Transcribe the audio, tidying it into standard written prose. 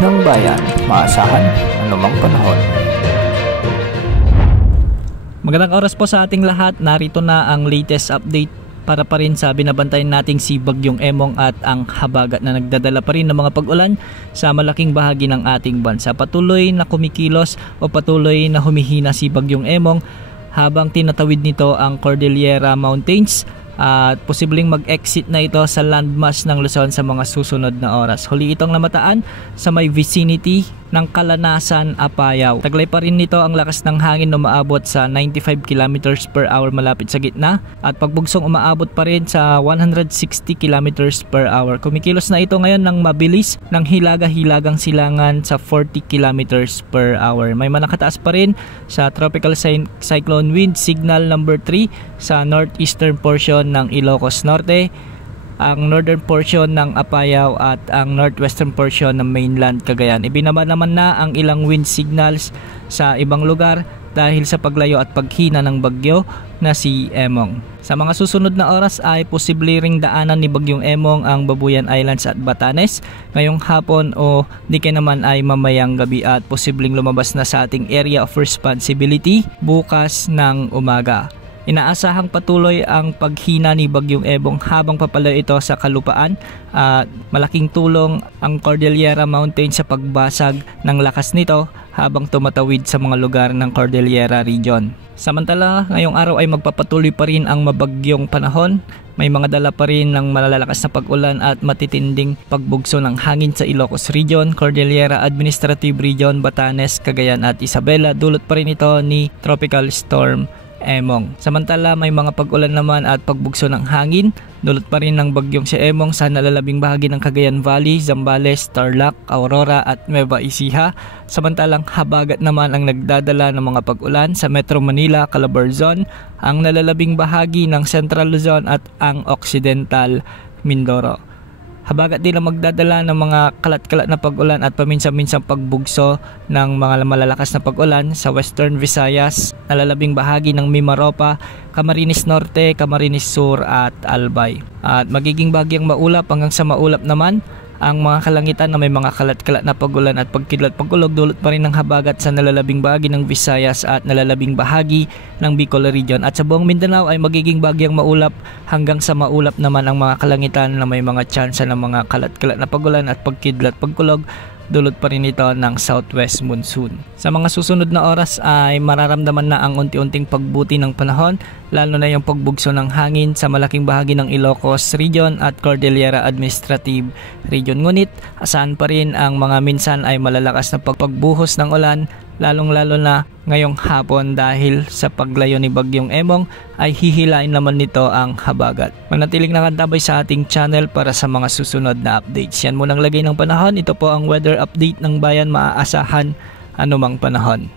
ng bayan, maasahan anumang panahon. Magandang oras po sa ating lahat. Narito na ang latest update para pa rin sa binabantayan nating si Bagyong Emong at ang habagat na nagdadala pa rin ng mga pag-ulan sa malaking bahagi ng ating bansa. Patuloy na kumikilos o patuloy na humihina si Bagyong Emong habang tinatawid nito ang Cordillera Mountains at posibleng mag-exit na ito sa landmass ng Luzon sa mga susunod na oras. Huli itong namataan sa may vicinity ng Kalanasan, Apayao. Taglay pa rin nito ang lakas ng hangin na umaabot sa 95 km per hour malapit sa gitna at pagbugsong umaabot pa rin sa 160 km per hour. Kumikilos na ito ngayon ng mabilis ng hilaga-hilagang silangan sa 40 km per hour. May manakataas pa rin sa tropical cyclone wind signal number 3 sa northeastern portion ng Ilocos Norte, ang northern portion ng Apayao at ang northwestern portion ng mainland Cagayan. Ibinaba naman na ang ilang wind signals sa ibang lugar dahil sa paglayo at paghina ng bagyo na si Emong. Sa mga susunod na oras ay posible ring daanan ni Bagyong Emong ang Babuyan Islands at Batanes ngayong hapon o di kaya naman ay mamayang gabi at posibleng lumabas na sa ating area of responsibility bukas ng umaga. Inaasahang patuloy ang paghina ni Bagyong Emong habang papalayo ito sa kalupaan at malaking tulong ang Cordillera Mountains sa pagbasag ng lakas nito habang tumatawid sa mga lugar ng Cordillera Region. Samantala, ngayong araw ay magpapatuloy pa rin ang mabagyong panahon. May mga dala pa rin ng malalakas na pag-ulan at matitinding pagbugso ng hangin sa Ilocos Region, Cordillera Administrative Region, Batanes, Cagayan at Isabela. Dulot pa rin ito ni Tropical Storm Emong. Samantala, may mga pag-ulan naman at pagbugso ng hangin. Dulot pa rin ng bagyong si Emong sa nalalabing bahagi ng Cagayan Valley, Zambales, Tarlac, Aurora at Nueva Ecija. Samantalang habagat naman ang nagdadala ng mga pag-ulan sa Metro Manila, Calabarzon, ang nalalabing bahagi ng Central Luzon at ang Occidental Mindoro. Habagat din ang magdadala ng mga kalat-kalat na pag-ulan at paminsan-minsang pagbugso ng mga malalakas na pag-ulan sa Western Visayas, nalalabing bahagi ng Mimaropa, Camarines Norte, Camarines Sur at Albay. At magiging bagyang maulap hanggang sa maulap naman ang mga kalangitan na may mga kalat-kalat na pag-ulan at pagkidlat pagkulog. Dulot pa rin ng habagat sa nalalabing bahagi ng Visayas at nalalabing bahagi ng Bicol Region. At sa buong Mindanao ay magiging bagyang maulap hanggang sa maulap naman ang mga kalangitan na may mga tsansa ng mga kalat-kalat na pag-ulan at pagkidlat pagkulog. Dulot pa rin ito ng southwest monsoon. Sa mga susunod na oras ay mararamdaman na ang unti-unting pagbuti ng panahon, lalo na yung pagbugso ng hangin sa malaking bahagi ng Ilocos Region at Cordillera Administrative Region. Ngunit asahan pa rin ang mga minsan ay malalakas na pagbuhos ng ulan, lalong-lalo na ngayong hapon dahil sa paglayo ni Bagyong Emong ay hihilain naman nito ang habagat. Manatiling nakantabay sa ating channel para sa mga susunod na updates. Yan munang lagay ng panahon. Ito po ang weather update ng bayan, maaasahan anumang panahon.